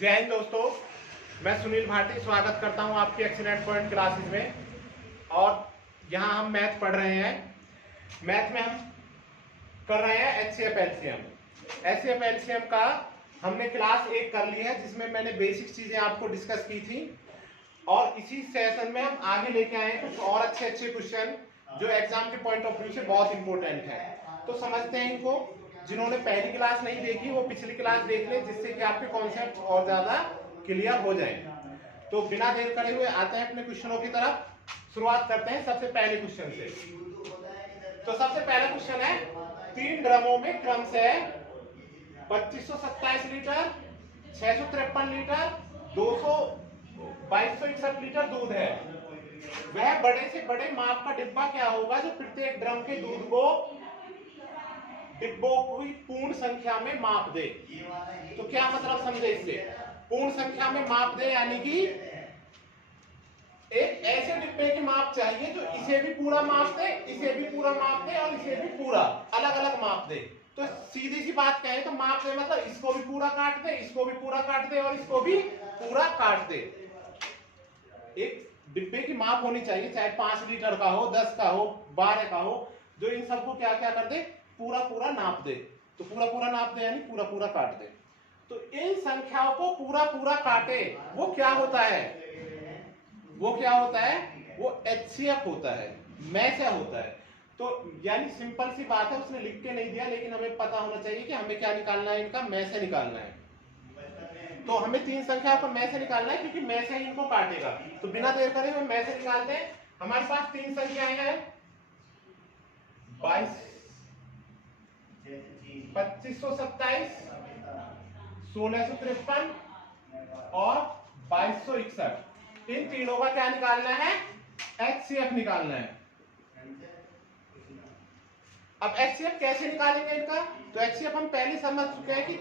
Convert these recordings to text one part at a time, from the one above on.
जय हिंद दोस्तों, मैं सुनील भाटी स्वागत करता हूं आपकी एक्सीलेंट पॉइंट क्लासेस में। और यहां हम मैथ पढ़ रहे हैं। मैथ में हम कर रहे हैं एचसीएफ एलसीएम। एचसीएफ एलसीएम का हमने क्लास 1 कर ली है, जिसमें मैंने बेसिक चीजें आपको डिस्कस की थी। और इसी सेशन में हम आगे लेके आए हैं कुछ और अच्छे क्वेश्चन जो एग्जाम के पॉइंट ऑफ व्यू से बहुत इंपॉर्टेंट है। तो समझते हैं इनको। जिन्होंने पहली क्लास नहीं देखी वो पिछली क्लास देख ले, जिससे कि आपके कॉन्सेप्ट और ज्यादा क्लियर हो जाए। तो बिना देर करे हुए आते हैं अपने क्वेश्चनों की तरफ। शुरुआत करते हैं सबसे पहले क्वेश्चन से। तो सबसे पहला क्वेश्चन है, 3 ड्रमों में क्रम से 2527 लीटर, 653 लीटर, 2261 लीटर दूध है। वह बड़े से बड़े माप का डिब्बा क्या होगा जो प्रत्येक ड्रम के दूध को डिब्बों की पूर्ण संख्या में माप दे। तो क्या मतलब समझे इससे? पूर्ण संख्या में माप दे यानी कि एक ऐसे डिब्बे की माप चाहिए जो इसे भी पूरा माप दे, इसे भी पूरा माप दे और इसे भी पूरा, अलग अलग माप दे। तो सीधी सी बात कहें तो माप दे मतलब इसको भी पूरा काट दे, इसको भी पूरा काट दे और इसको भी पूरा काट दे। एक डिब्बे की माप होनी चाहिए, चाहे 5 लीटर का हो, 10 का हो, 12 का हो, जो इन सबको क्या क्या कर दे, पूरा पूरा नाप दे। तो पूरा पूरा नाप दे यानी पूरा पूरा काट दे। तो इन संख्याओं को पूरा पूरा काटे, वो क्या होता है? वो क्या होता है? वो एचसीएफ होता है, मैसे होता है। तो यानी सिंपल सी बात है, उसने लिख के नहीं दिया, लेकिन हमें पता होना चाहिए कि हमें क्या निकालना है, इनका मैसे निकालना है। तो हमें 3 संख्या को मैसे निकालना है, क्योंकि मैसे ही इनको काटेगा। तो बिना देर करे हम मैसे निकालते हैं। हमारे पास 3 संख्याएं हैं, 2527, 1653 और 2261। इन तीनों का क्या निकालना है? एचसीएफ निकालना है। अब एचसीएफ कैसे निकालेंगे इनका? तो एचसीएफ हम पहले समझ चुके हैं कि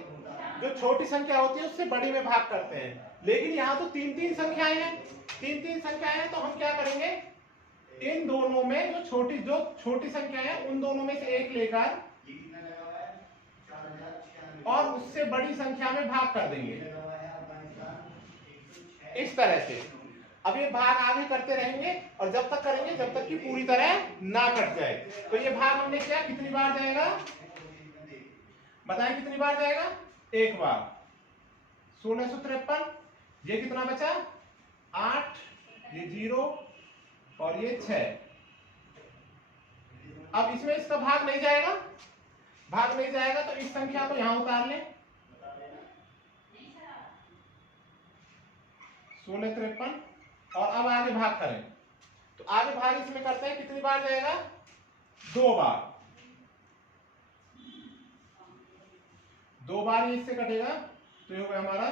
जो छोटी संख्या होती है उससे बड़ी में भाग करते हैं। लेकिन यहां तो 3 संख्याएं हैं, 3 संख्याएं हैं, तो हम क्या करेंगे, इन दोनों में जो छोटी संख्या है उन दोनों में से एक लेकर और उससे बड़ी संख्या में भाग कर देंगे, इस तरह से। अब ये भाग आगे करते रहेंगे और जब तक करेंगे जब तक कि पूरी तरह ना कट जाए। तो ये भाग हमने किया, कितनी बार जाएगा बताएं, कितनी बार जाएगा? एक बार। 1653, ये कितना बचा? 8, ये 0 और ये 6। अब इसमें इसका भाग नहीं जाएगा, भाग नहीं जाएगा तो इस संख्या को यहां उतार लें, 1653। और अब आगे भाग करें, तो आगे भाग इसमें करते हैं, कितनी बार जाएगा? 2 बार। 2 बार ये इससे कटेगा, तो ये हो गया हमारा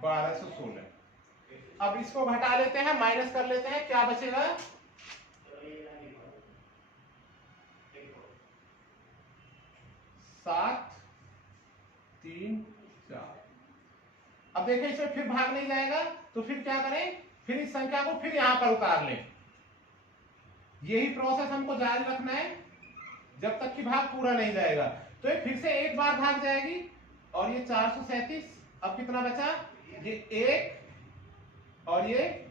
1216। अब इसको घटा लेते हैं, माइनस कर लेते हैं, क्या बचेगा? 7, 3, 4। अब देखिए इसमें फिर भाग नहीं जाएगा, तो फिर क्या करें, फिर इस संख्या को फिर यहां पर उतार लें। यही प्रोसेस हमको जारी रखना है जब तक कि भाग पूरा नहीं जाएगा। तो ये फिर से एक बार भाग जाएगी और ये 437। अब कितना बचा? ये 1 और ये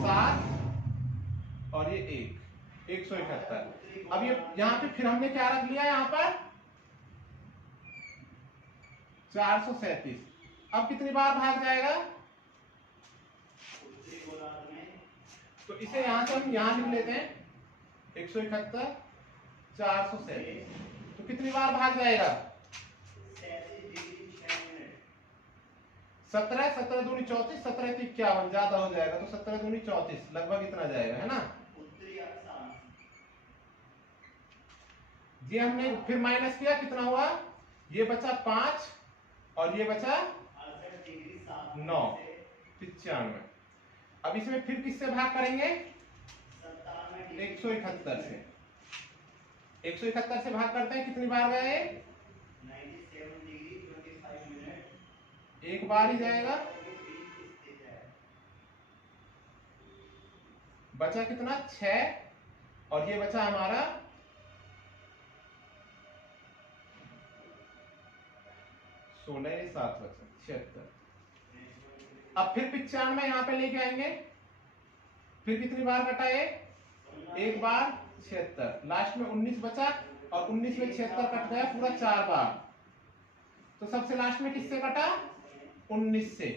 7 और ये 1, 171। अब ये यहां पे फिर हमने क्या रख लिया, यहां पर 437। अब कितनी बार भाग जाएगा? तो इसे यहां से हम यहां लिख लेते हैं, 171, 437। तो कितनी बार भाग जाएगा? 17, 17 दूनी 34, 17 51, ज्यादा हो जाएगा, तो 17 दूनी 34, लगभग इतना जाएगा, है ना। ये हमने फिर माइनस किया, कितना हुआ? ये बचा 5 और ये बचा 9, 95। अब इसमें फिर किससे भाग करेंगे? 171 से। 171 से भाग करते हैं, कितनी बार गए? एक बार ही जाएगा। बचा कितना? 6 और ये बचा हमारा 16 ये 7 बचा 76। अब फिर 95 यहाँ पे लेके आएंगे, फिर कितनी बार कटा ये, एक बार 76, लास्ट में 19 बचा और 19 में 76 कट गया पूरा 4 बार। तो सबसे लास्ट में किससे कटा, 19 से।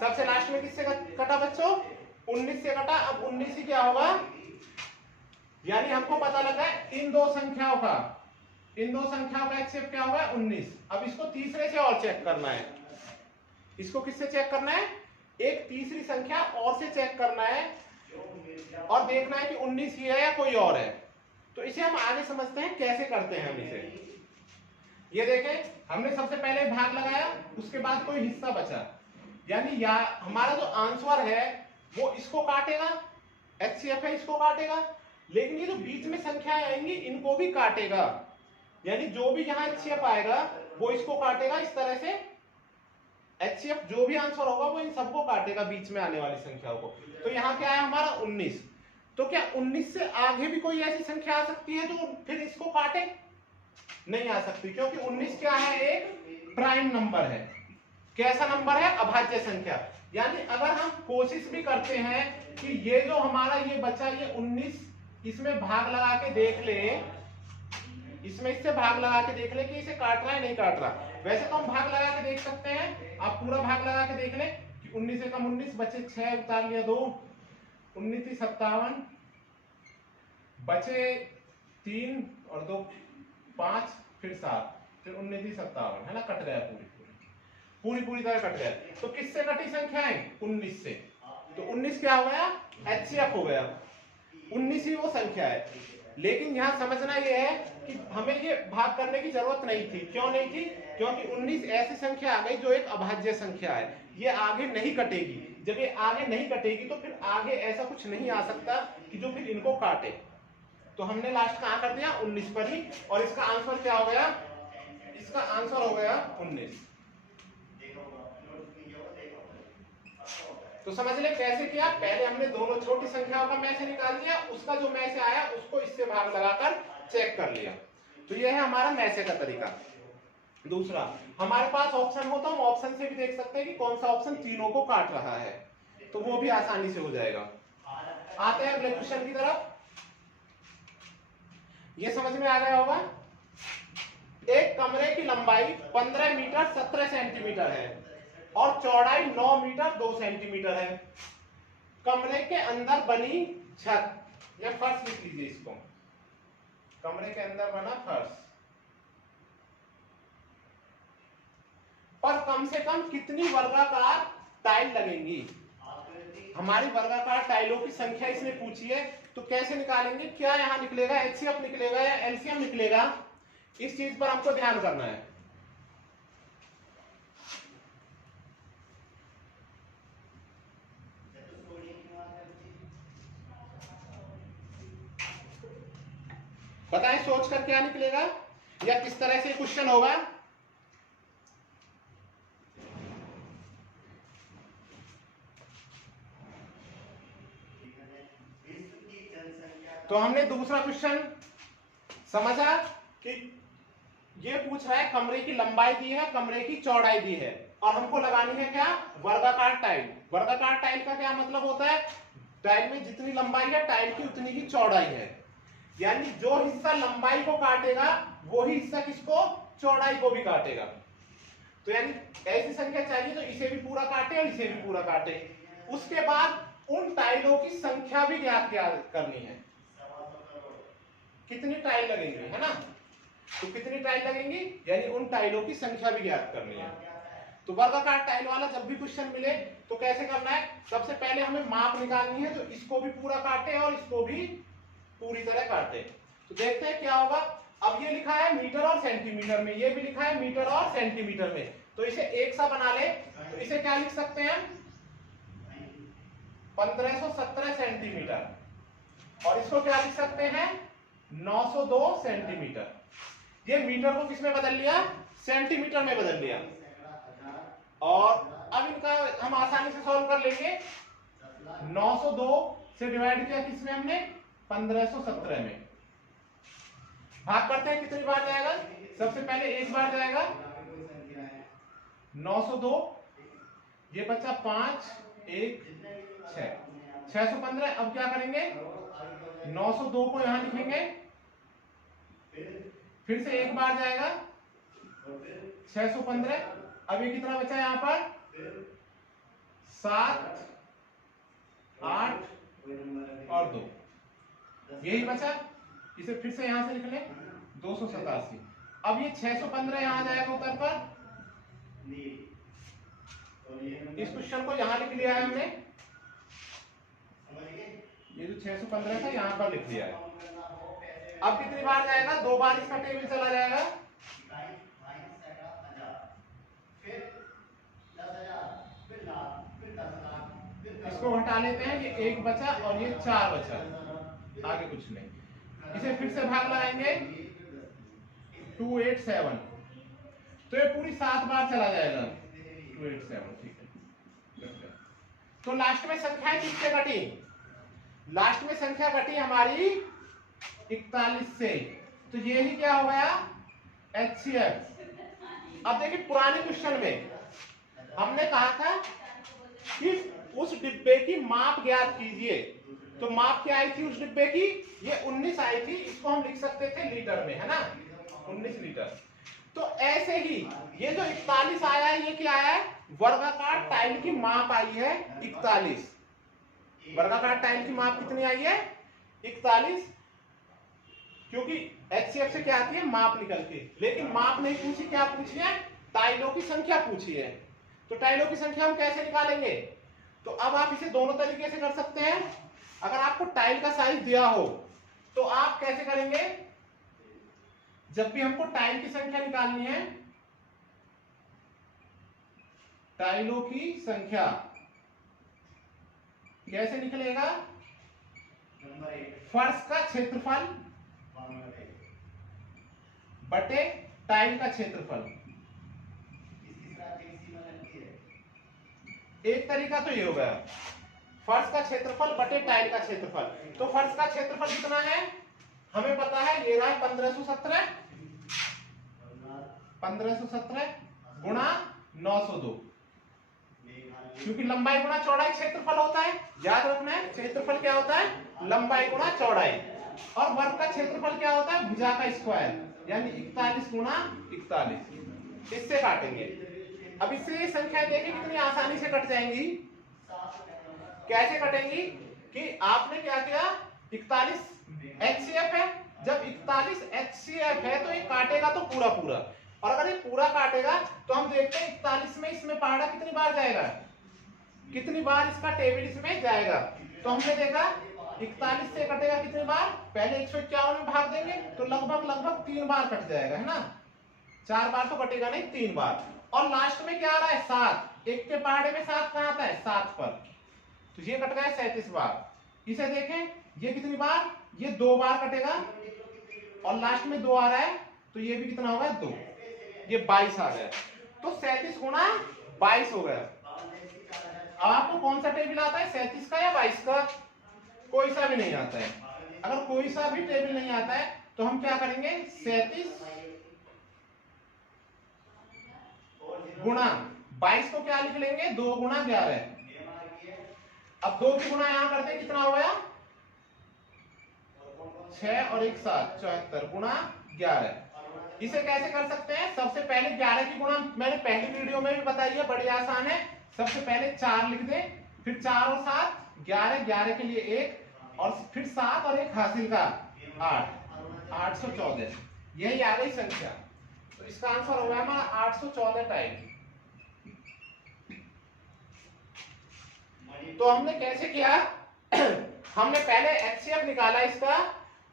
सबसे लास्ट में किससे कटा बच्चों, 19 से कटा। अब 19 ही क्या होगा, यानी हमको पता लगा इन दो संख्याओं का HCF क्या होगा 19। अब इसको तीसरे से और चेक करना है। इसको किससे चेक करना है, एक तीसरी संख्या और से चेक करना है और देखना है कि 19 ही है या कोई और है। तो इसे हम आगे समझते हैं कैसे करते हैं हम इसे। ये देखें, हमने सबसे पहले भाग लगाया, उसके बाद कोई हिस्सा बचा, यानी या हमारा जो आंसर है वो इसको काटेगा, HCF है इसको काटेगा, लेकिन ये जो बीच में संख्याएं आएंगी इनको भी काटेगा, यानी जो भी यहाँ HCF आएगा वो इसको काटेगा। इस तरह से HCF जो भी आंसर होगा वो इन सबको काटेगा, बीच में आने वाली संख्याओं को। तो यहाँ क्या है हमारा 19। तो क्या 19 से आगे भी कोई ऐसी संख्या आ सकती है जो फिर इसको काटे, नहीं आ सकती, क्योंकि 19 क्या है, एक प्राइम नंबर है। कैसा नंबर है, अभाज्य संख्या। यानी अगर हम कोशिश भी करते हैं कि ये जो हमारा ये बचा ये 19, इसमें भाग लगा के देख ले, इसमें इससे भाग लगा के देख ले कि इसे काट रहा है नहीं काट रहा। वैसे तो हम भाग लगा के देख सकते हैं, आप पूरा भाग लगा के देख ले कि 19 से कम 19 बचे 6, उतार लिया 2, 19 थी 57, बचे 3 और 2 5, फिर 7, फिर 19 थी 57, है ना, कट गया पूरी तरह कट गया। तो किससे कटी संख्याएं, 19 से। तो 19 क्या हो गया, HCF हो गया, 19 ही वो संख्या है। लेकिन यहाँ समझना ये है कि हमें ये भाग करने की जरूरत नहीं थी। क्यों नहीं थी, क्योंकि 19 ऐसी संख्या आ गई जो एक अभाज्य संख्या है, ये आगे नहीं कटेगी। जब ये आगे नहीं कटेगी तो फिर आगे ऐसा कुछ नहीं आ सकता कि जो फिर इनको काटे। तो हमने लास्ट कहाँ कर दिया, 19 पर ही, और इसका आंसर क्या हो गया, इसका आंसर हो गया 19। तो समझ ले कैसे किया, पहले हमने दोनों छोटी संख्याओं का मैच निकाल दिया, उसका जो मैच आया उसको इससे भाग लगाकर चेक कर लिया। तो यह है हमारा मैच का तरीका। दूसरा, हमारे पास ऑप्शन हो तो हम ऑप्शन से भी देख सकते हैं कि कौन सा ऑप्शन तीनों को काट रहा है, तो वो भी आसानी से हो जाएगा। आते हैं अगले क्वेश्चन की तरफ। ये समझ में आ गया होगा, एक कमरे की लंबाई 15 मीटर 17 सेंटीमीटर है और चौड़ाई 9 मीटर 2 सेंटीमीटर है। कमरे के अंदर बनी छत या फर्श लिख लीजिए इसको, कमरे के अंदर बना फर्श पर कम से कम कितनी वर्गाकार टाइल लगेंगी। हमारी वर्गाकार टाइलों की संख्या इसने पूछी है, तो कैसे निकालेंगे, क्या यहां निकलेगा, HCF निकलेगा या LCM निकलेगा, इस चीज पर हमको ध्यान करना है। बताएं सोच कर क्या निकलेगा या किस तरह से क्वेश्चन होगा। तो हमने दूसरा क्वेश्चन समझा कि ये पूछ रहा है कमरे की लंबाई दी है, कमरे की चौड़ाई दी है, और हमको लगानी है क्या, वर्गाकार टाइल। वर्गाकार टाइल का क्या मतलब होता है, टाइल में जितनी लंबाई है टाइल की उतनी ही चौड़ाई है, यानी जो हिस्सा लंबाई को काटेगा वही हिस्सा किसको, चौड़ाई को भी काटेगा। तो यानी ऐसी संख्या चाहिए जो इसे भी पूरा काटे और इसे भी पूरा काटे। उसके बाद उन टाइलों की संख्या भी ज्ञात करनी है, कितनी टाइल लगेंगी, है ना। तो कितनी टाइल लगेंगी, यानी उन टाइलों की संख्या भी ज्ञात करनी है। तो वर्गाकार टाइल वाला जब भी क्वेश्चन मिले तो कैसे करना है, सबसे पहले हमें माप निकालनी है जो इसको भी पूरा काटे और इसको भी पूरी तरह काटे। तो देखते हैं क्या होगा। अब ये लिखा है मीटर और सेंटीमीटर में, ये भी लिखा है मीटर और सेंटीमीटर में, तो इसे एक सा बना ले। तो इसे क्या लिख सकते हैं, 1517 सेंटीमीटर, और इसको क्या लिख सकते हैं, 902 सेंटीमीटर। ये मीटर को किसमें बदल लिया, सेंटीमीटर में बदल लिया। और अब इनका हम आसानी से सॉल्व कर लेंगे। 902 से डिवाइड किया किसमें हमने, 1517 में। भाग करते हैं, कितनी बार जाएगा? सबसे पहले एक बार जाएगा 902, ये बचा 5 1 6 615। अब क्या करेंगे? 902 को यहां लिखेंगे, फिर से एक बार जाएगा 615। अब ये कितना बचा यहाँ पर? 7 8 और 2, यही बचा। इसे फिर से यहां से लिख लें 287। अब ये 615 यहां जाएगा उत्तर पर। इस क्वेश्चन को यहां लिख लिया है हमने, ये जो 615 था यहां पर लिख दिया है। अब कितनी बार जाएगा? 2 बार इसका टेबल चला जाएगा। इसको हटा लेते हैं, ये 1 बचा और ये 4 बचा, आगे कुछ नहीं। इसे फिर से भाग लगाएंगे 287, तो ये पूरी 7 बार चला जाएगा 287। ठीक है, तो लास्ट में संख्या किससे घटी? लास्ट में संख्या घटी हमारी 41 से, तो ये ही क्या हो गया? HCF। अब देखिए पुराने क्वेश्चन में हमने कहा था कि उस डिब्बे की माप ज्ञात कीजिए, तो माप क्या आई थी उस डिब्बे की? ये 19 आई थी, इसको हम लिख सकते थे लीटर में, है ना, 19 लीटर। तो ऐसे ही ये जो 41 आया है, ये क्या आया है? वर्गाकार टाइल की माप आई है 41। वर्गाकार टाइल की माप कितनी आई है? 41, क्योंकि HCF से क्या आती है? माप निकल के। लेकिन माप नहीं पूछी, क्या पूछी है? टाइलों की संख्या पूछी है। तो टाइलों की संख्या हम कैसे निकालेंगे? तो अब आप इसे दोनों तरीके से कर सकते हैं। अगर आपको टाइल का साइज दिया हो तो आप कैसे करेंगे? जब भी हमको टाइल की संख्या निकालनी है, टाइलों की संख्या कैसे निकलेगा? फर्श का क्षेत्रफल बटे टाइल का क्षेत्रफल। एक तरीका तो ये हो गया, फर्श का क्षेत्रफल बटे टाइल का क्षेत्रफल। तो फर्श का क्षेत्रफल कितना है हमें पता है, ये रहा 1517 गुणा 902, क्योंकि लंबाई गुणा चौड़ाई क्षेत्रफल होता है। याद रखना है, क्षेत्रफल क्या होता है? लंबाई गुणा चौड़ाई। और वर्ग का क्षेत्रफल क्या होता है? भुजा का स्क्वायर, यानी 41 गुणा 41। इससे काटेंगे। अब इससे ये संख्या देखिए कितनी आसानी से कट जाएंगी। कैसे कटेंगी? कि आपने क्या किया, 41 HCF है, जब 41 HCF है तो ये काटेगा तो पूरा पूरा, और अगर ये पूरा काटेगा तो हम देखते हैं 41 में इसमें पहाड़ा कितनी बार जाएगा, कितनी बार इसका टेबल इसमें जाएगा। तो हमने देखा 41 से कटेगा कितनी बार? पहले 151 में भाग देंगे तो लगभग 3 बार कट जाएगा, है ना। 4 बार तो कटेगा नहीं, 3 बार। और लास्ट में क्या आ रहा है? 7। एक के पहाड़े में 7 कहां आता है? 7 पर, तो ये कट गया 37 बार। इसे देखें, ये कितनी बार? ये 2 बार कटेगा, और लास्ट में 2 आ रहा है, तो ये भी कितना होगा? 2। ये 22 आ गया। तो 37 गुणा 22 हो गया। अब आपको कौन सा टेबल आता है, 37 का या 22 का? कोई सा भी नहीं आता है। अगर कोई सा भी टेबल नहीं आता है तो हम क्या करेंगे, 37 गुणा 22 को क्या लिख लेंगे, 2 गुणा 11। अब 2 की गुणा यहां करते कितना हो गया, 6 और 1 7, 74 गुणा 11। इसे कैसे कर सकते हैं? सबसे पहले 11 की गुणा मैंने पहली वीडियो में भी बताई है, बड़ी आसान है। सबसे पहले 4 लिख दे, फिर 4 और 7 11, 11 के लिए 1, और फिर 7 और 1 हासिल का 8, 814। यही आ गई संख्या। तो इसका आंसर हो गया हमारा 814 टाइप। तो हमने कैसे किया, हमने पहले HCF निकाला इसका,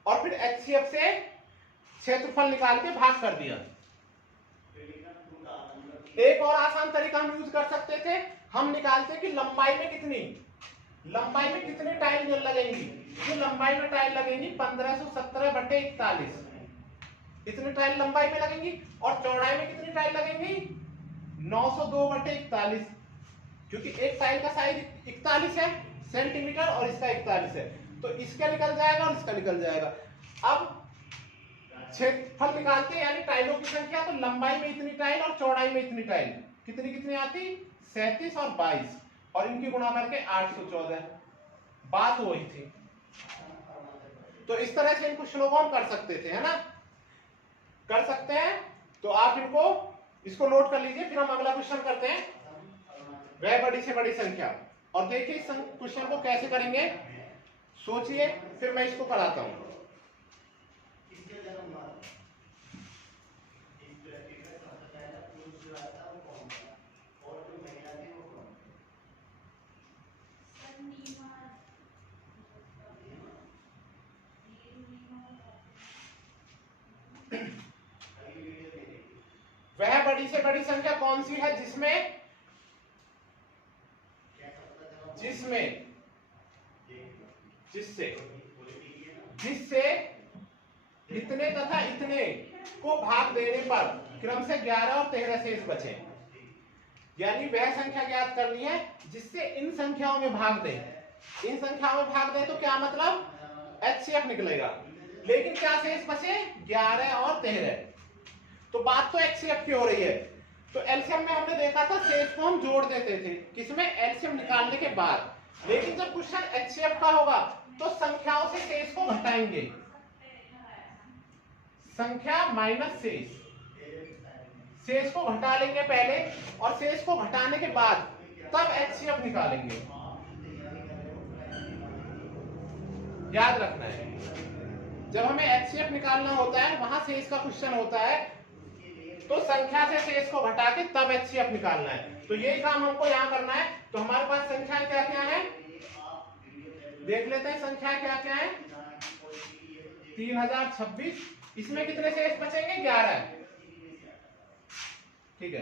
और फिर HCF से क्षेत्रफल निकाल के भाग कर दिया। एक और आसान तरीका हम यूज कर सकते थे, हम निकालते कि लंबाई में कितनी टाइल लगेंगी। जो लंबाई में टाइल लगेंगी 1517 बटे 41, इतनी टाइल लंबाई में लगेंगी, और चौड़ाई में कितनी टाइल लगेंगी, 902 बटे 41, क्योंकि एक टाइल का साइज 41 है सेंटीमीटर और इसका 41 है, तो इसका निकल जाएगा और इसका निकल जाएगा। अब क्षेत्रफल निकालते हैं यानी टाइलों की संख्या, तो लंबाई में इतनी टाइल और चौड़ाई में इतनी टाइल कितनी कितनी आती 37 और 22 और इनकी गुणा करके 814। बात वही थी। तो इस तरह से इन क्वेश्चनों को हम कर सकते थे, है ना, कर सकते हैं। तो आप इसको नोट कर लीजिए। फिर हम अगला क्वेश्चन करते हैं, वह बड़ी से बड़ी संख्या। और देखिए इस क्वेश्चन को कैसे करेंगे, सोचिए, फिर मैं इसको कराता हूं। वह बड़ी से बड़ी संख्या कौन सी है जिसमें जिससे इतने तथा इतने को भाग देने पर क्रम से 11 और 13 शेष बचे। यानी वह संख्या ज्ञात करनी है जिससे इन संख्याओं में भाग दे। इन संख्याओं में भाग दे तो क्या मतलब HCF निकलेगा, लेकिन क्या शेष बचे 11 और 13। तो बात तो HCF की हो रही है। तो एलसीएम में हमने देखा था शेष को हम जोड़ देते थे, किसमें एलसीएम निकालने के बाद। लेकिन जब क्वेश्चन HCF का होगा तो संख्याओं से शेष को घटाएंगे, संख्या माइनस शेष को घटा लेंगे पहले और शेष को घटाने के बाद तब HCF निकालेंगे। याद रखना है, जब हमें HCF निकालना होता है, वहां शेष का क्वेश्चन होता है, तो संख्या से शेष को घटा के तब HCF निकालना है। तो यही काम हमको यहाँ करना है। तो हमारे पास संख्या क्या क्या है, देख लेते हैं संख्या क्या क्या है। 3026, इसमें कितने शेष बचेंगे 11, ठीक है,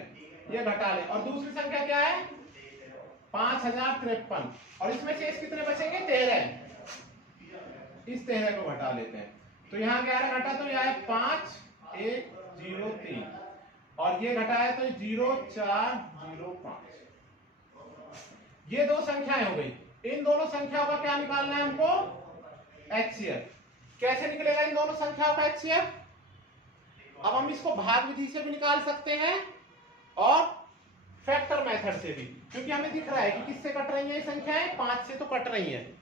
ये घटा ले। और दूसरी संख्या क्या है 5053 और इसमें शेष कितने बचेंगे 13, इस 13 को घटा लेते हैं। तो यहाँ 11 घटा तो यह है 5103 और ये घटाया तो 0405। ये दो संख्याएं हो गई। इन दोनों संख्याओं का क्या निकालना है हमको HCF। कैसे निकलेगा इन दोनों संख्याओं का HCF? अब हम इसको भाग विधि से भी निकाल सकते हैं और फैक्टर मेथड से भी, क्योंकि हमें दिख रहा है कि किससे कट रही है ये संख्याएं, 5 से तो कट रही हैं।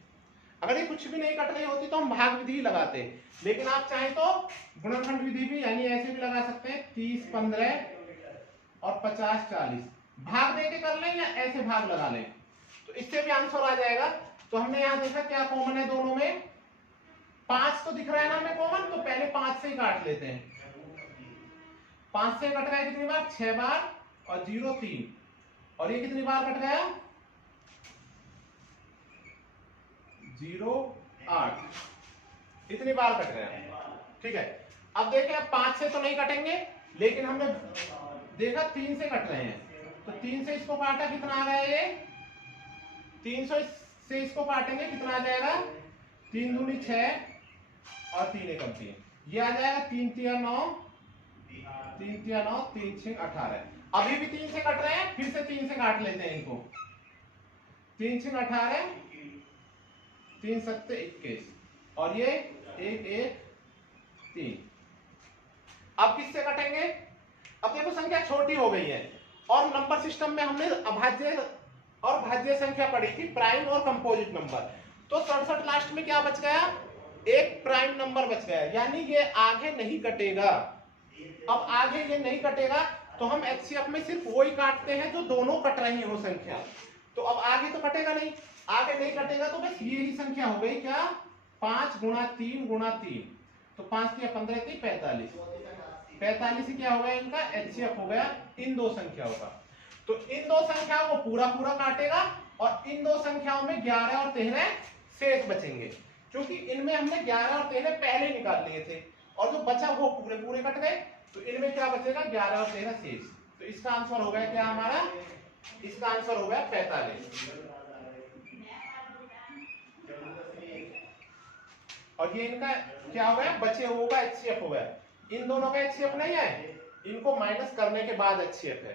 अगर ये कुछ भी नहीं कट रही होती तो हम भाग विधि लगाते, लेकिन आप चाहें तो गुणनखंड विधि भी यानी ऐसे भी लगा सकते हैं 30 15 और 50 40 भाग देके कर लें या ऐसे भाग लगा लें, तो इससे भी आंसर आ जाएगा। तो हमने यहाँ देखा क्या कॉमन है दोनों में, 5 तो दिख रहा है ना हमें कॉमन, तो पहले 5 से ही काट लेते हैं। 5 से कट गया कितनी बार 6 बार और 0 3 और ये कितनी बार कट गया 0 8, इतनी बार कट गया, ठीक है। अब देखें अब 5 से तो नहीं कटेंगे, लेकिन हमने देखा 3 से कट रहे हैं, तो 3 से इसको काटा कितना आ गया ये 300 से इसको काटेंगे कितना आ जाएगा 3 दूनी 6 और 3 एकम 3, ये आ जाएगा 3 तिया 9 3 तिया 9 3 6 18। अभी भी 3 से कट रहे हैं, फिर से 3 से काट लेते हैं इनको, 3 6 18 3 7 21 और ये 1 1 3। अब किससे कटेंगे? अब देखो संख्या छोटी हो गई है और नंबर सिस्टम में हमने अभाज्य और भाज्य संख्या पढ़ी थी, प्राइम और कंपोजिट नंबर। तो 67 लास्ट में क्या बच गया, एक प्राइम नंबर बच गया, यानी ये आगे नहीं कटेगा। अब आगे ये नहीं कटेगा तो हम HCF में सिर्फ वही काटते हैं जो दोनों कट रही हो संख्या। तो अब आगे तो कटेगा नहीं, आगे नहीं कटेगा तो बस ये ही संख्या हो गई क्या 5 गुणा 3 गुणा 3, तो 5 या 15 थी 45 ही क्या हो गया इनका HCF हो गया इन दो संख्याओं का। तो इन दो संख्याओं को पूरा पूरा काटेगा और इन दो संख्याओं में 11 और 13 शेष बचेंगे, क्योंकि इनमें हमने 11 और 13 पहले निकाल लिए थे और जो बचा वो पूरे पूरे कट गए, तो इनमें क्या बचेगा 11 और 13 शेष। तो इसका आंसर हो गया क्या हमारा, इसका आंसर हो गया 45। और ये इनका क्या हो गया बचे हुए का HCF हो गया। इन दोनों का HCF नहीं है, इनको माइनस करने के बाद HCF है।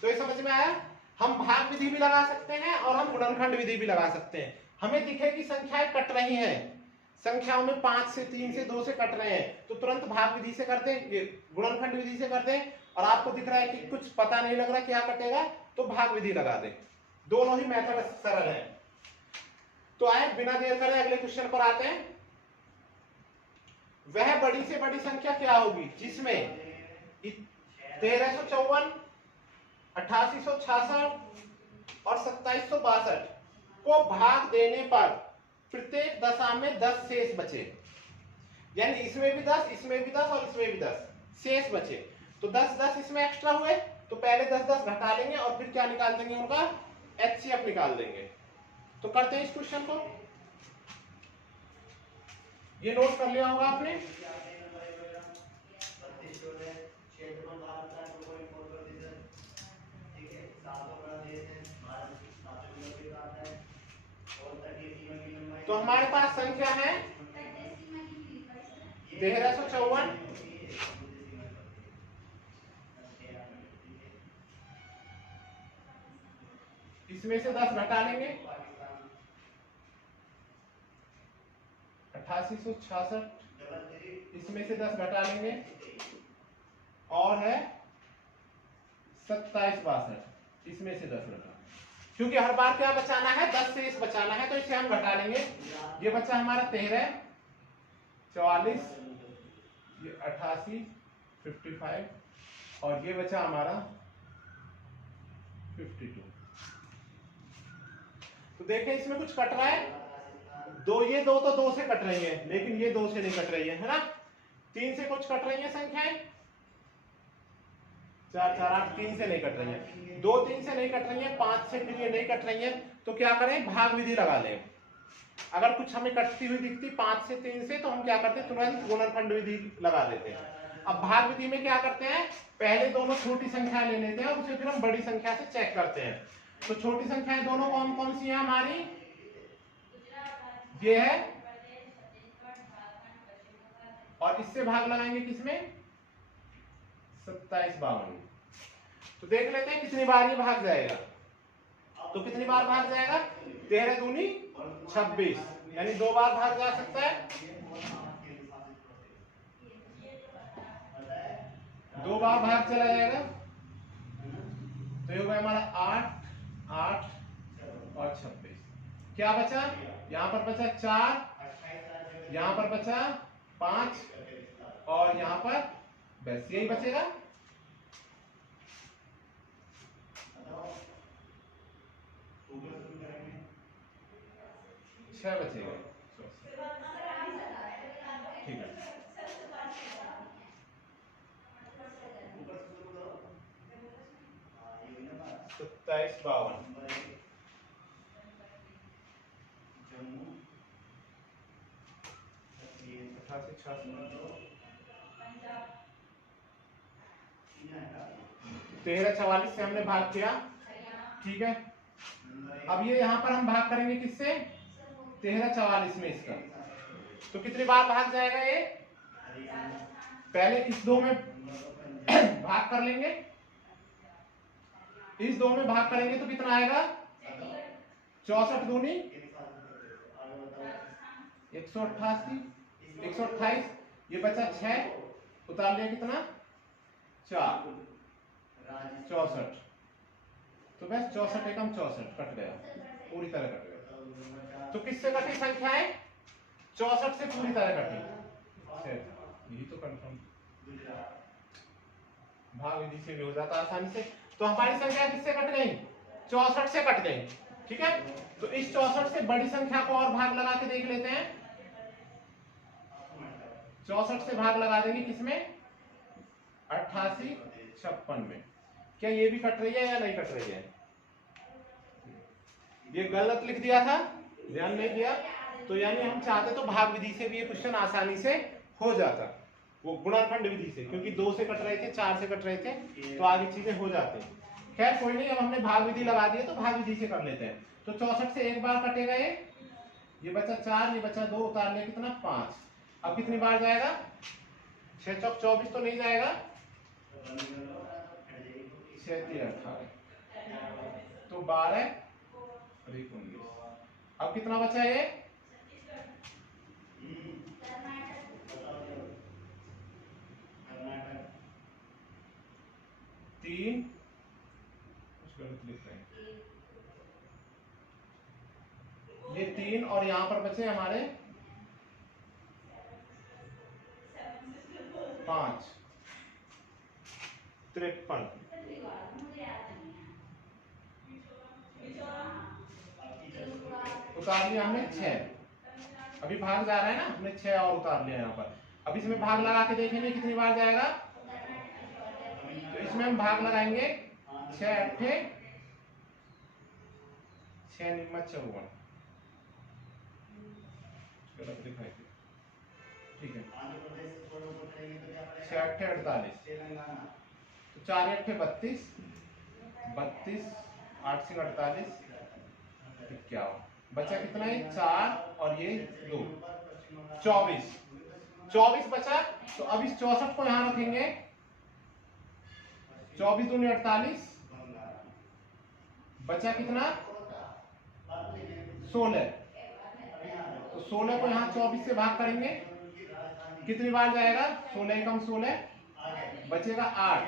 तो ये समझ में आया। हम भाग विधि भी लगा सकते हैं और हम गुणनखंड विधि भी लगा सकते हैं। हमें दिखे कि संख्याएं कट रही हैं, संख्याओं में 5 से 3 से 2 से कट रहे हैं तो तुरंत भाग विधि से करते हैं, ये गुणनखंड विधि से करते हैं। और आपको दिख रहा है कि कुछ पता नहीं लग रहा क्या कटेगा तो भाग विधि लगा दें। दोनों ही मेथड सरल है। तो आए बिना देर करे अगले क्वेश्चन पर आते हैं। वह बड़ी से बड़ी संख्या क्या होगी जिसमें 1354, 8866 और 2762 को भाग देने पर प्रत्येक दशा में 10 शेष बचे। यानी इसमें भी 10, इसमें भी 10 और इसमें भी 10 शेष बचे। तो 10 इसमें एक्स्ट्रा हुए तो पहले 10 घटा लेंगे और फिर क्या निकाल देंगे, उनका एचसीएफ निकाल देंगे। तो करते हैं इस क्वेश्चन को। ये नोट कर लिया होगा आपने। तो हमारे पास संख्या है 1354, इसमें से 10 घटा लेंगे, 8866 इसमें से 10 घटा लेंगे, और है 2762 इसमें से 10 घटा। क्योंकि हर बार क्या बचाना है, 10 शेष बचाना है, तो इसे हम घटा लेंगे। ये बचा हमारा 13, 44, ये 88, 55 और ये बचा हमारा 52। तो देखें इसमें कुछ कट रहा है, ये दो तो 2 से कट रही है, लेकिन ये 2 से नहीं कट रही है ना। 3 से कुछ कट रही है संख्याएं, 4, 4, 8 3 से नहीं कट रही है, 2 3 से नहीं कट रही है, 5 से फिर ये नहीं कट रही है। तो क्या करें, भाग विधि लगा लें। अगर कुछ हमें कटती हुई दिखती 5 से 3 से तो हम क्या करते हैं, तुरंत गुणनखंड विधि लगा देते हैं। अब भाग विधि में क्या करते हैं, पहले दोनों छोटी संख्या ले लेते हैं और उसे फिर हम बड़ी संख्या से चेक करते हैं। तो छोटी संख्याएं दोनों कौन कौन सी हैं हमारी, ये है, और इससे भाग लगाएंगे किसमें, 27 52। तो देख लेते हैं कितनी बार ये भाग जाएगा। तो कितनी बार भाग जाएगा, 13 दूनी 26, यानी 2 बार भाग जा सकता है, 2 बार भाग चला जाएगा। तो ये होगा हमारा 8, 8 और 26। क्या बचा, यहां पर बचा 4, यहां पर बचा 5 और यहां पर बस यही बचेगा। छह बचेगा, ठीक है। सत्ताईस 52 1344 से हमने भाग किया, ठीक है। अब ये यहां पर हम भाग करेंगे किससे, 1344 में इसका। तो कितनी बार भाग जाएगा ये, पहले इस 2 में भाग कर लेंगे, इस 2 में भाग करेंगे तो कितना आएगा, 64 दूनी 188, 128, ये बचा 6, उतार लिया कितना 4, 64। तो बस 64 एकम 64 कट गया, पूरी तरह कट गया। तो किससे कटी संख्याएं, 64 से पूरी तरह कटी। यही तो कंफर्म भाग विधि से भी हो जाता आसानी से। तो हमारी संख्या किससे कट गई, 64 से कट गई, ठीक है। तो इस 64 से बड़ी संख्या को और भाग लगा के देख लेते हैं। 64 से भाग लगा देंगे किसमें, 88 56 में। क्या ये भी कट रही है या नहीं कट रही है, ये गलत लिख दिया था, ध्यान नहीं दिया। तो यानी हम चाहते तो भाग विधि से भी ये क्वेश्चन आसानी से हो जाता, वो गुणनखंड विधि से, क्योंकि 2 से कट रहे थे, 4 से कट रहे थे, तो आगे चीजें हो जाती। खैर कोई नहीं, अब हमने भाग विधि लगा दी है तो भाग विधि से कर लेते हैं। तो 64 से एक बार कटेगा ये बचा 4, ये बचा 2, उतार लिया कितना 5। अब कितनी बार जाएगा, 6 चौक 24 तो नहीं जाएगा, 6 3 18, तो 12 और 19। अब कितना बचा ये 3 कुछ गलत लिख रहे हैं, ये 3 और यहाँ पर बचे हमारे 5, 53। उतार लिया हमने 6, अभी भाग जा रहा है ना, हमने 6 और उतार लिया यहाँ पर। अब इसमें भाग लगा के देखेंगे कितनी बार जाएगा। तो इसमें हम भाग लगाएंगे 6 अट्ठे 6 निम्मा 54, गलत दिखाई दे, ठीक है। 6 अट्ठे 48, तो 4 अट्ठे 32, 32 8 से 48, 51, बचा कितना है 4 और ये 2, 24 बचा। तो अब इस 64 को यहां रखेंगे, 24 दूनी 48, बचा कितना 16, तो 16 को यहां 24 से भाग करेंगे, कितनी बार जाएगा 16 एकम 16, बचेगा 8,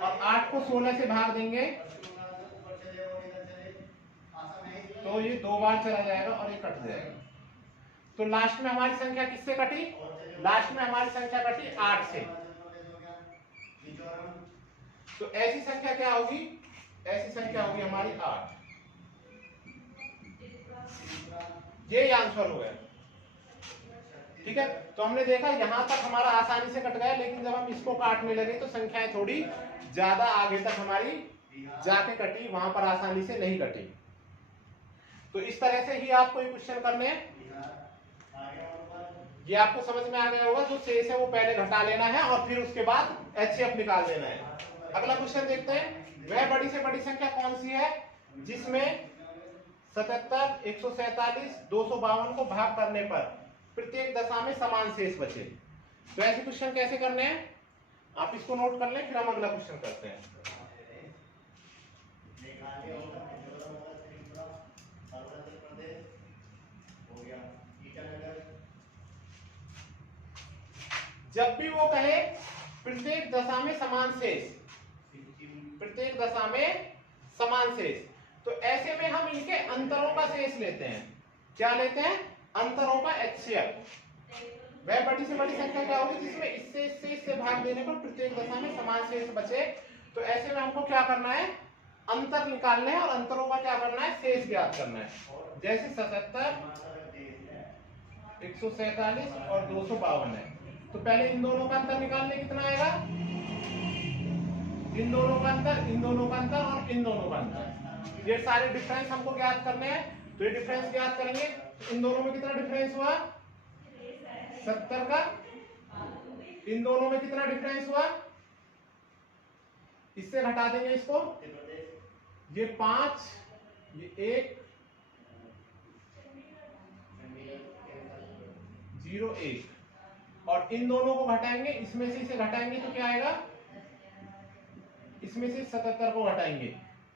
और 8 को 16 से भाग देंगे तो ये 2 बार चला जाएगा और ये कट जाएगा। तो लास्ट में हमारी संख्या किससे कटी, लास्ट में हमारी संख्या कटी 8 से। तो ऐसी संख्या क्या होगी, ऐसी संख्या होगी हमारी 8। ये आंसर हो गया, ठीक है। तो हमने देखा यहां तक हमारा आसानी से कट गया, लेकिन जब हम इसको काटने लगे तो संख्याएं थोड़ी ज्यादा आगे तक हमारी जाके कटी, वहां पर आसानी से नहीं कटी। तो इस तरह से ही आपको ये क्वेश्चन करने हैं। ये आपको समझ में आ गया होगा, जो शेष है वो पहले घटा लेना है और फिर उसके बाद एचसीएफ निकाल देना है। अगला क्वेश्चन देखते हैं, वह बड़ी से बड़ी संख्या कौन सी है जिसमें 77, 147, 252 को भाग करने पर प्रत्येक दशा में समान शेष बचे। तो ऐसे क्वेश्चन कैसे करने हैं, आप इसको नोट कर लें, फिर हम अगला क्वेश्चन करते हैं। जब भी वो कहे प्रत्येक दशा में समान शेष, प्रत्येक दशा में समान शेष, तो ऐसे में हम इनके अंतरों का शेष लेते हैं। क्या लेते हैं, अंतरों का एचसीएफ। वह बड़ी से बड़ी संख्या क्या होगी जिसमें इससे भाग देने पर प्रत्येक दशा में समान शेष बचे। तो ऐसे में हमको क्या करना है, अंतर निकालने हैं और अंतरों का क्या करना है, शेष ज्ञात करना है। जैसे 77, 147 और 252 है, तो पहले इन दोनों का अंतर निकालने कितना आएगा, इन दोनों का अंतर, इन दोनों का अंतर और इन दोनों का अंतर, ये सारे डिफरेंस हमको ज्ञात करने हैं। तो ये डिफरेंस ज्ञात करेंगे, इन दोनों में कितना डिफरेंस हुआ 70 का, इन दोनों में कितना डिफरेंस हुआ, इससे घटा देंगे इसको, ये 5, ये 1, 0 1, और इन दोनों को घटाएंगे, इसमें से इसे घटाएंगे तो क्या आएगा, इसमें से 77 को घटाएंगे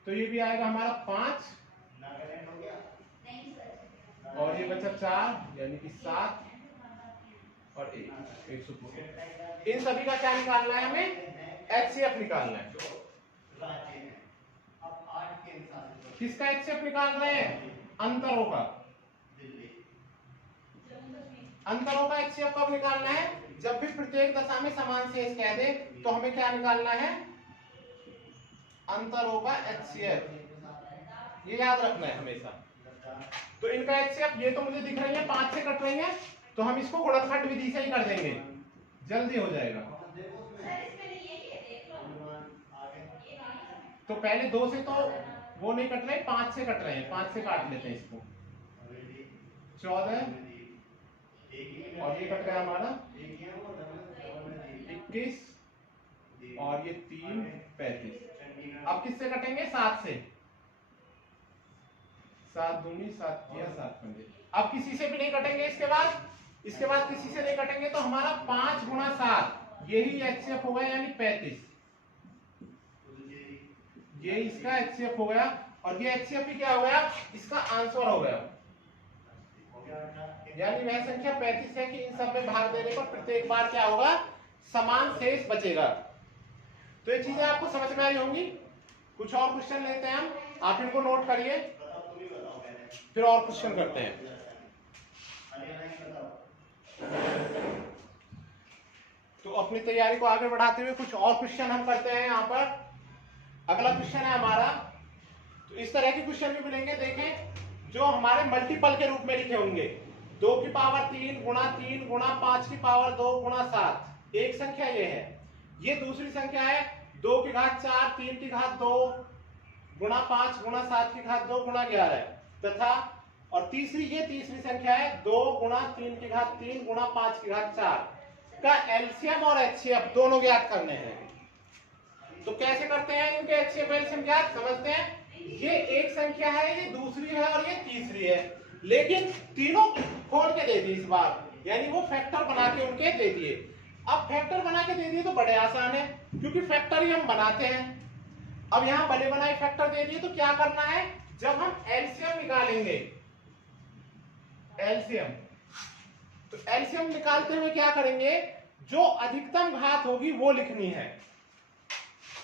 तो ये भी आएगा हमारा 5, और ये बचा 4 यानी कि 7 और 1, 100। इन सभी का क्या निकालना है, हमें एचसीएफ निकालना है। किसका एचसीएफ निकाल रहे हैं, अंतरों का। अंतरों का एचसीएफ कब निकालना है, जब भी प्रत्येक दशा में समान शेष कह दे तो हमें क्या निकालना है, अंतरों का एचसीएफ। ये याद रखना है हमेशा। तो इनका एचसीएफ ये तो मुझे दिख रही है 5 से कट रही है, तो हम इसको गुणनखंड विधि से ही कर देंगे, जल्दी हो जाएगा। तो पहले 2 से तो वो नहीं कट रहे, 5 से कट रहे हैं, 5 से काट लेते हैं इसको, 14 और ये कट गया हमारा 21 और ये 3 35। अब किससे कटेंगे, 7 से, 7 दूनी 7 किया 7 पंजे। अब किसी से भी नहीं कटेंगे, इसके बाद किसी से नहीं कटेंगे, तो हमारा 5 गुणा 7 यही एचसीएफ हो गया, यानी 35। ये इसका एचसीएफ हो गया, और ये एचसीएफ भी क्या हो गया, इसका आंसर हो गया। यानी वह संख्या 35 है कि इन सब में भाग देने पर प्रत्येक बार क्या होगा, समान शेष बचेगा। तो ये चीजें आपको समझ में आई होंगी। कुछ और क्वेश्चन लेते हैं हम, आप इनको नोट करिए, फिर और क्वेश्चन करते हैं। तो अपनी तैयारी को आगे बढ़ाते हुए कुछ और क्वेश्चन हम करते हैं। यहाँ पर अगला क्वेश्चन है हमारा, तो इस तरह के क्वेश्चन भी मिलेंगे, देखें, जो हमारे मल्टीपल के रूप में लिखे होंगे। 2 की पावर 3 गुणा 3 गुणा 5 की पावर 2 गुणा 7, एक संख्या ये है। ये दूसरी संख्या है 2 की घात 4 3 की घात 2 गुणा 5 गुणा 7 की घात 2 गुणा 11, तथा और तीसरी ये तीसरी संख्या है 2 गुणा 3 की घात 3 गुणा 5 की घात 4 का एलसीएम और एचसीएफ दोनों ज्ञात करने हैं। तो कैसे करते हैं इनके एचसीएफ एलसीएम ज्ञात, समझते हैं। ये एक संख्या है, ये दूसरी है और ये तीसरी है, लेकिन तीनों खोल के दे दी इस बार, यानी वो फैक्टर बना के उनके दे दिए। अब फैक्टर बना के दे दिए तो बड़े आसान है, क्योंकि फैक्टर ही हम बनाते हैं। अब यहाँ बने बनाए फैक्टर दे दिए, तो क्या करना है, जब हम एलसीएम निकालेंगे, एलसीएम, तो एलसीएम निकालते हुए क्या करेंगे, जो अधिकतम घात होगी वो लिखनी है।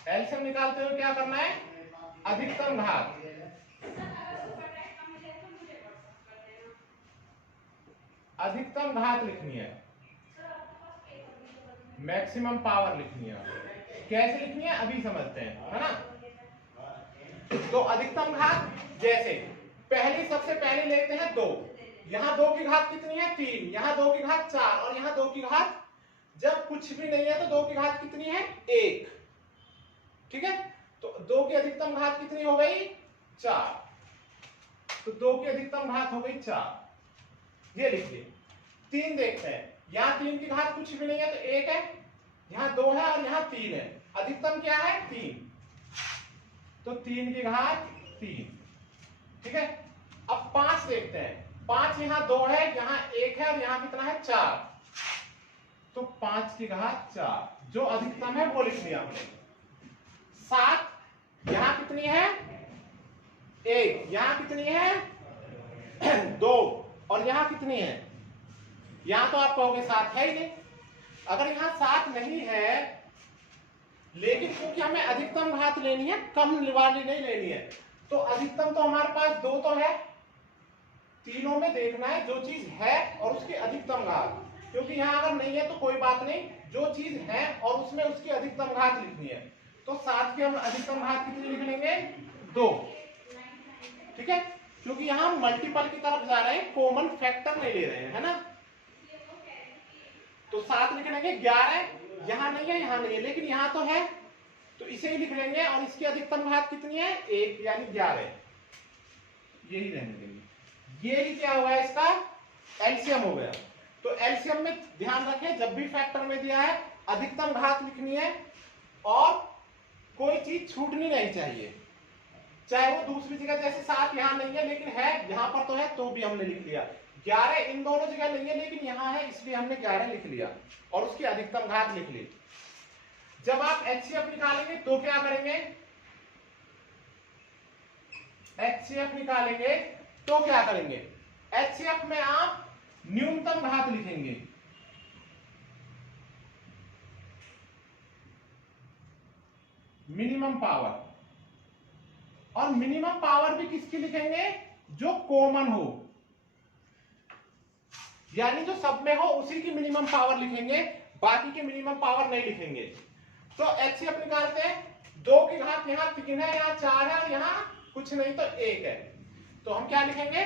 एलसीएम निकालते हुए क्या करना है, अधिकतम घात, अधिकतम घात लिखनी है, मैक्सिमम पावर लिखनी है। कैसे लिखनी है अभी समझते हैं, है ना। तो अधिकतम घात, जैसे पहले सबसे पहले लेते हैं 2, यहाँ 2 की घात कितनी है 3, यहाँ 2 की घात 4 और यहाँ 2 की घात, जब कुछ भी नहीं है तो 2 की घात कितनी है 1, ठीक है। तो 2 की अधिकतम घात कितनी हो गई 4, तो 2 की अधिकतम घात हो गई 4, ये लिखिए। 3 देखते हैं, यहाँ 3 की घात कुछ भी नहीं है तो 1 है, यहाँ 2 है और यहाँ 3 है, अधिकतम क्या है 3, तो 3 की घात 3, ठीक है। अब 5 देखते हैं, 5 यहाँ 2 है, यहाँ 1 है और यहाँ कितना है 4, तो 5 की घात 4, जो अधिकतम है वो लिख लिया हमने। 7 यहाँ कितनी है 1, यहाँ कितनी है 2 और यहाँ कितनी है, यहाँ तो आप कहोगे 7 है ही नहीं। अगर यहाँ 7 नहीं है, लेकिन क्योंकि हमें अधिकतम घात लेनी है, कम वाली नहीं लेनी है, तो अधिकतम तो हमारे पास 2 तो है, तीनों में देखना है जो चीज है और उसकी अधिकतम घात, क्योंकि यहाँ अगर नहीं है तो कोई बात नहीं, जो चीज है और उसमें उसकी अधिकतम घात लिखनी है। तो 7 की हम अधिकतम घात कितनी लिख लेंगे 2, ठीक है, क्योंकि यहाँ हम मल्टीपल की तरफ जा रहे हैं, कॉमन फैक्टर नहीं ले रहे हैं, है ना। तो 7 लिख लेंगे। 11 यहाँ नहीं है, यहाँ नहीं है, लेकिन यहाँ तो है, तो इसे ही लिख लेंगे और इसकी अधिकतम घात कितनी है 1, यानी 11, यही रहने देंगे। ये ही क्या हुआ इसका एलसीएम हो गया। तो एलसीएम में ध्यान रखें, जब भी फैक्टर में दिया है अधिकतम घात लिखनी है और कोई चीज छूटनी नहीं चाहिए, चाहे वो दूसरी जगह, जैसे 7 यहाँ नहीं है लेकिन है यहाँ पर तो है, तो भी हमने लिख लिया। 11 इन दोनों जगह नहीं है लेकिन यहाँ है, इसलिए हमने 11 लिख लिया और उसकी अधिकतम घात लिख ली। जब आप एचसीएफ निकालेंगे तो क्या करेंगे, एचसीएफ निकालेंगे तो क्या करेंगे, एचसीएफ में आप न्यूनतम घात लिखेंगे, मिनिमम पावर, और मिनिमम पावर भी किसकी लिखेंगे, जो कॉमन हो, यानी जो सब में हो उसी की मिनिमम पावर लिखेंगे, बाकी की मिनिमम पावर नहीं लिखेंगे। तो एचसीएफ निकालते हैं, 2 की घात यहाँ 3 है, यहाँ 4 है और यहाँ कुछ नहीं तो 1 है, तो हम क्या लिखेंगे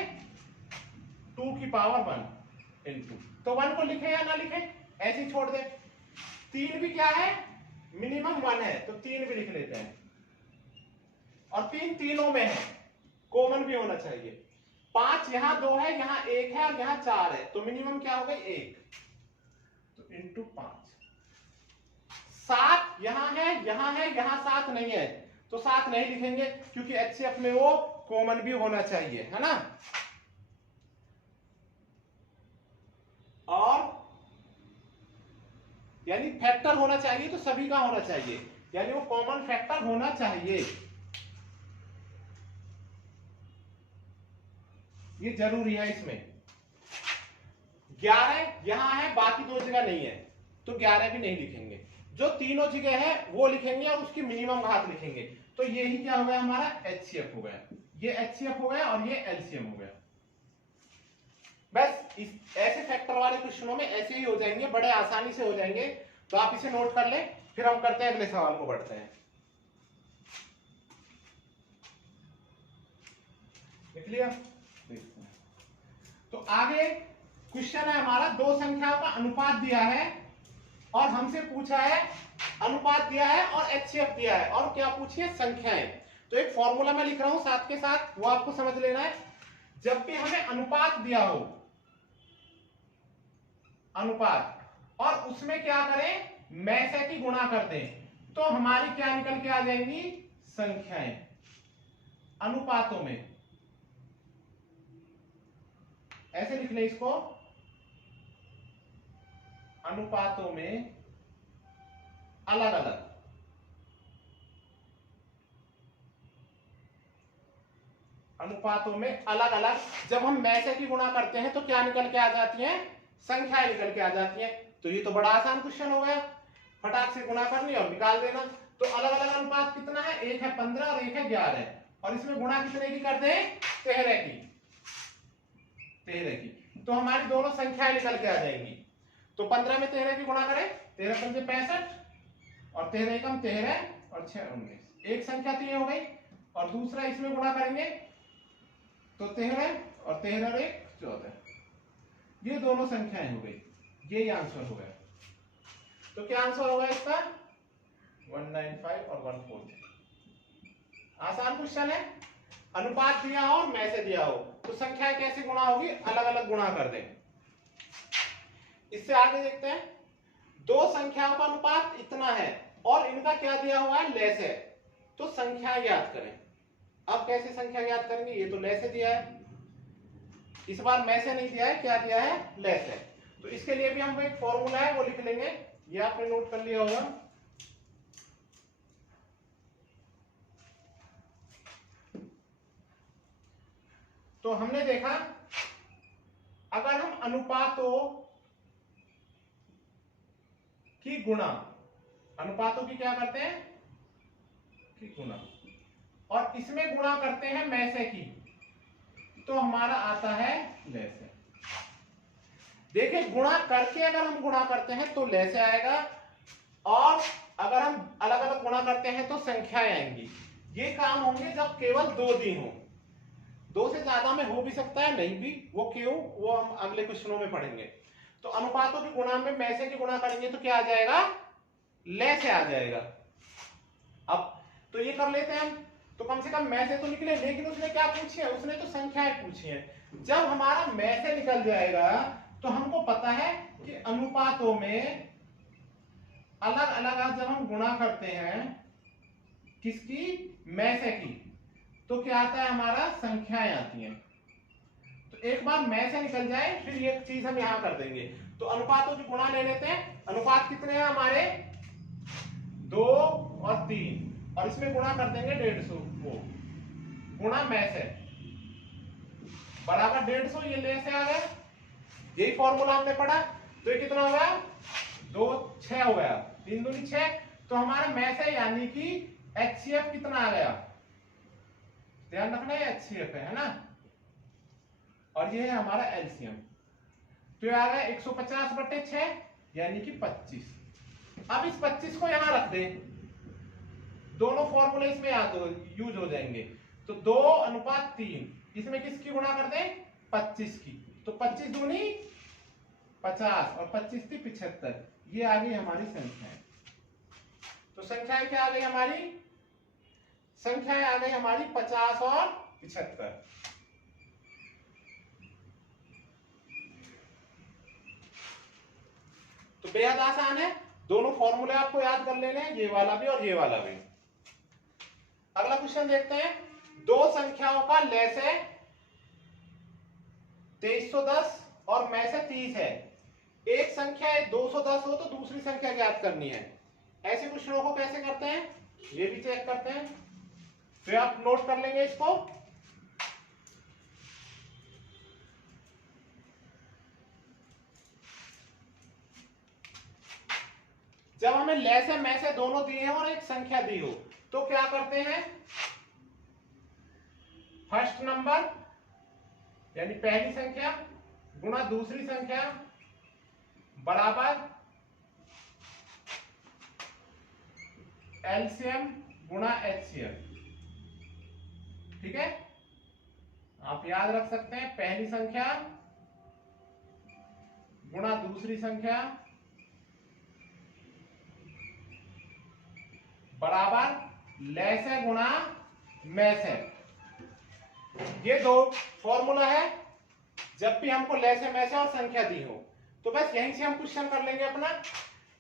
2 की पावर 1 इंटू, तो 1 को लिखे या ना लिखे, ऐसे ही छोड़ दे। 3 भी क्या है मिनिमम 1 है, तो 3 भी लिख लेते हैं, और 3 तीनों में है, कॉमन भी होना चाहिए। 5 यहाँ 2 है, यहाँ 1 है और यहाँ 4 है, तो मिनिमम क्या हो गई 1, तो इंटू 5। 7 यहाँ है, यहाँ है, यहाँ 7 नहीं है, तो 7 नहीं लिखेंगे, क्योंकि एचसीएफ में वो कॉमन भी होना चाहिए, है ना। और यानी फैक्टर होना चाहिए तो सभी का होना चाहिए, यानी वो कॉमन फैक्टर होना चाहिए, ये जरूरी है इसमें। 11 यहां है, बाकी 2 जगह नहीं है, तो 11 भी नहीं लिखेंगे। जो तीनों जगह है वो लिखेंगे और उसकी मिनिमम घात लिखेंगे। तो यही क्या हो गया हमारा HCF हो गया, ये HCF हो गया और ये LCM हो गया। बस इस ऐसे फैक्टर वाले क्वेश्चनों में ऐसे ही हो जाएंगे, बड़े आसानी से हो जाएंगे। तो आप इसे नोट कर लें, फिर हम करते हैं अगले सवाल को बढ़ते हैं। लिख लिया? तो आगे क्वेश्चन है हमारा, दो संख्याओं का अनुपात दिया है और हमसे पूछा है, अनुपात दिया है और HCF दिया है और क्या पूछी है, संख्याएं। तो एक फॉर्मूला मैं लिख रहा हूं साथ के साथ, वो आपको समझ लेना है। जब भी हमें अनुपात दिया हो, अनुपात, और उसमें क्या करें, में से की गुणा कर दें, तो हमारी क्या निकल के आ जाएंगी, संख्याएं। अनुपातों में ऐसे लिख लें इसको, अनुपातों में अलग अलग, अनुपातों में अलग अलग जब हम में से की गुणा करते हैं तो क्या निकल के आ जाती हैं, संख्याएं निकल के आ जाती हैं। तो ये तो बड़ा आसान क्वेश्चन हो गया, फटाक से गुणा करनी और निकाल देना। तो अलग अलग अनुपात कितना है, एक है 15 और एक है 11, और इसमें गुणा कितने की कर दें, 13 की, 13 की। तो हमारी दोनों संख्याएं निकल के आ जाएंगी। तो 15 में 13 की गुणा करें, 13 पंजे 65 और 13 एकम 13 और 6 19, एक संख्या तो ये हो गई। और दूसरा इसमें गुणा करेंगे तो 13 और 13 और 1 14, ये दोनों संख्याएं हो गई, यही आंसर हो गया। तो क्या आंसर होगा इसका, 195 और 140। आसान क्वेश्चन है, अनुपात दिया हो और में से दिया हो तो संख्याएं कैसे गुणा होगी, अलग अलग गुणा कर दें। इससे आगे देखते हैं, दो संख्याओं का अनुपात इतना है और इनका क्या दिया हुआ है, लेस है, तो संख्या ज्ञात करें। अब कैसे संख्या ज्ञात करेंगे, ये तो लेस से दिया है, इस बार में से नहीं दिया है, क्या दिया है, लेस है। तो इसके लिए भी हम एक फॉर्मूला है वो लिख लेंगे, ये आपने नोट कर लिया होगा। तो हमने देखा, अगर हम अनुपातों की गुणा, अनुपातों की क्या करते हैं, की गुणा, और इसमें गुणा करते हैं में से की, तो हमारा आता है लेस है। देखिए गुणा करके अगर हम गुणा करते हैं तो लेस आएगा, और अगर हम अलग अलग गुणा करते हैं तो संख्याएं आएंगी। ये काम होंगे जब केवल दो दिन हो, दो से ज्यादा में हो भी सकता है, नहीं भी, वो क्यों, वो हम अगले क्वेश्चनों में पढ़ेंगे। तो अनुपातों की गुणा में से की गुणा करेंगे तो क्या आ जाएगा, लेस आ जाएगा। अब तो ये कर लेते हैं हम, तो कम से कम में से तो निकले, लेकिन उसने क्या पूछी है, उसने तो संख्याएं पूछी है। जब हमारा में से निकल जाएगा तो हमको पता है कि अनुपातों में अलग अलग जब हम गुणा करते हैं, किसकी, में से की, तो क्या आता है हमारा, संख्याएं आती हैं। तो एक बार में से निकल जाए फिर ये चीज हम यहां कर देंगे। तो अनुपातों की गुणा ले लेते हैं, अनुपात कितने हैं हमारे, 2 और 3, और इसमें गुणा कर देंगे 150 को, गुणा में से बराबर 150, ये ले से आ गया, यही फॉर्मूला हमने पढ़ा। तो ये कितना हो गया, 2 6 हो गया, 3 दूनी 6, तो हमारा में से यानी कि HCF कितना आ गया, ध्यान रखना है HCF है ना, और ये है हमारा LCM। तो ये आ गया 150/6 यानी कि 25। अब इस 25 को यहां रख दें, दोनों फॉर्मूले इसमें यूज हो जाएंगे। तो 2:3, इसमें किसकी गुणा कर दें, 25 की, तो 25 दूनी 50 और 25 थी 75, ये आ गई हमारी संख्याएं। तो संख्याएं क्या आ गई हमारी, संख्याएं आ गई हमारी 50 और 75। तो बेहद आसान है, दोनों फॉर्मूले आपको याद कर लेने हैं, ये वाला भी और ये वाला भी। अगला क्वेश्चन देखते हैं, दो संख्याओं का लेस है 2310 और में से 30 है, एक संख्या 210 हो तो दूसरी संख्या ज्ञात करनी है। ऐसे क्वेश्चनों को कैसे करते हैं, ये भी चेक करते हैं। तो आप नोट कर लेंगे इसको, जब हमें लेस है मैस है दोनों दिए हैं और एक संख्या दी हो तो क्या करते हैं, फर्स्ट नंबर यानी पहली संख्या गुणा दूसरी संख्या बराबर एलसीएम गुणा एचसीएम। ठीक है, आप याद रख सकते हैं, पहली संख्या गुणा दूसरी संख्या बराबर लेस है गुणा मैस है। ये दो फॉर्मूला है जब भी हमको लेस है मैस है और संख्या दी हो। तो बस यहीं से हम क्वेश्चन कर लेंगे अपना,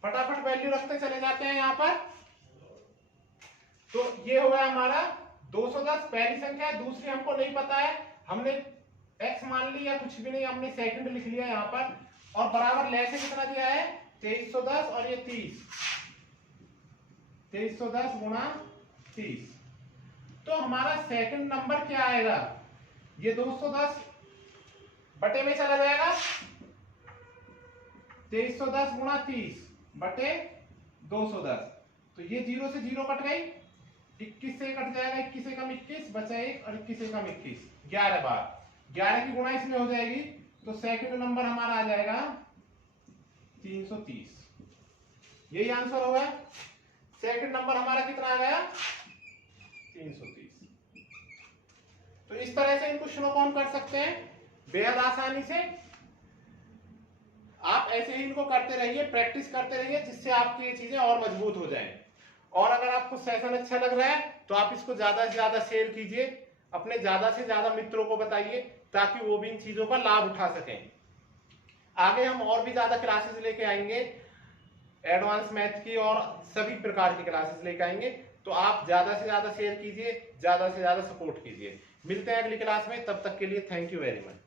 फटाफट वैल्यू रखते चले जाते हैं यहां पर। तो ये हुआ हमारा 210 पहली संख्या है, दूसरी हमको नहीं पता है, हमने x मान ली या कुछ भी नहीं, हमने सेकंड लिख लिया यहाँ पर, और बराबर लेस है कितना दिया है 2310 और ये 30, 2310 गुणा 30। तो हमारा सेकंड नंबर क्या आएगा, ये 210 बटे में चला जाएगा, 2310 गुणा 30 बटे 210, तो ये 0 से 0 कट गई, 21 से कट जाएगा, 21 एकम 21 बचा 1 और 21 एकम 21, 11 बार, 11 की गुणा इसमें हो जाएगी, तो सेकंड नंबर हमारा आ जाएगा 330। यही आंसर होगा, सेकंड नंबर हमारा कितना आ गया 330। तो इस तरह से इन क्वेश्चनों को हम कर सकते हैं बेहद आसानी से। आप ऐसे ही इनको करते रहिए, प्रैक्टिस करते रहिए, जिससे आपकी ये चीजें और मजबूत हो जाएं। और अगर आपको सेशन अच्छा लग रहा है तो आप इसको ज्यादा से ज्यादा शेयर कीजिए, अपने ज्यादा से ज्यादा मित्रों को बताइए, ताकि वो भी इन चीजों का लाभ उठा सकें। आगे हम और भी ज्यादा क्लासेस लेके आएंगे, एडवांस मैथ की और सभी प्रकार की क्लासेस लेके आएंगे। तो आप ज्यादा से ज्यादा शेयर कीजिए, ज्यादा से ज्यादा सपोर्ट कीजिए। मिलते हैं अगली क्लास में, तब तक के लिए थैंक यू वेरी मच।